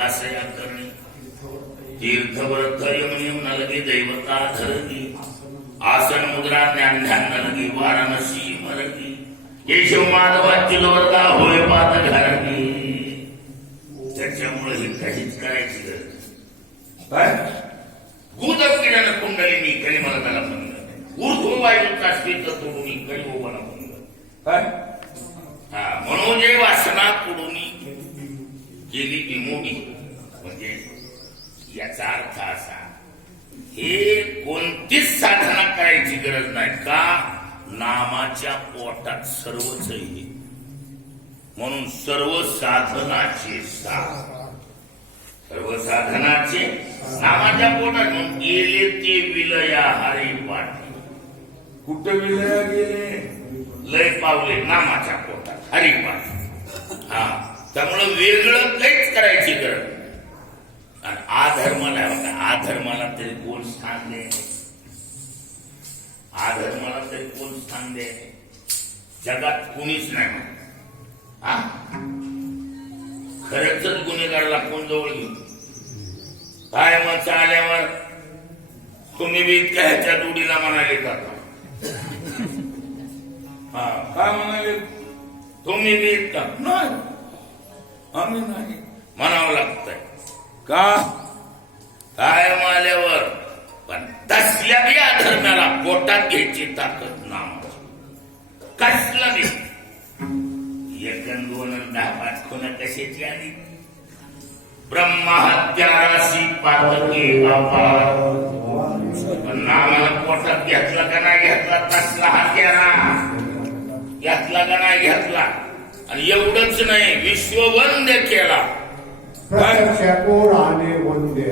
आशया करणे तीर्थव्रत यमनियम नलगे दैवता धरगी आसन मुद्रा ज्ञान ध्यान नलगे वाराणसी मरगी। केशव माधवाची लोरगा होय पात घालगी त्याच्यामुळे हे काहीच करायची गरज नाही. काय? भूतकिरण कुंडलिनी मला त्याला म्हणलं ऊर्ध्व वायूचा स्थित तोडून कलिमोबाला म्हणलं काय? हा म्हणून जे वासना तोडून गेली विमोडी म्हणजे याचा अर्थ असा हे कोणतीच साधना करायची गरज नाही का? नामाच्या पोटात सर्वच आहे. म्हणून सर्व साधनाचे साथ सर्व साधनाचे नामाच्या पोटात म्हणून गेले ते विलया हरी पाठी कुठं विलया गेले? लय पावले नामाच्या पोटात. हरी पाठी हा. त्यामुळं वेगळं काहीच करायची गरज. नाही. आणि आधर्माला होता आधर्माला तरी कोण स्थान दे? आधर्माला तरी कोण स्थान दे? जगात कोणीच नाही म्हणत. खरंच गुन्हेगारला कोण जवळ घेऊ? काय मग आल्यावर तुम्ही बी इतक्या ह्याच्या जोडीला म्हणाले का? हा काय म्हणाले? तुम्ही बी इतका. नाही. आम्ही नाही म्हणावं लागतंय. का? कायम आल्यावर पण तसल्या बी अधर्माला पोटात घ्यायची ताकद नाम कसलं बी. एक दोन दहा पाच खुणं कशाची आली? ब्रह्महत्या राशी पातके अपार पण नामाला पोटात घेतला का नाही घेतला? तसला हत्यारा घेतला का नाही घेतला? आणि एवढंच नाही विश्ववंद्य केला. कोराने वंदे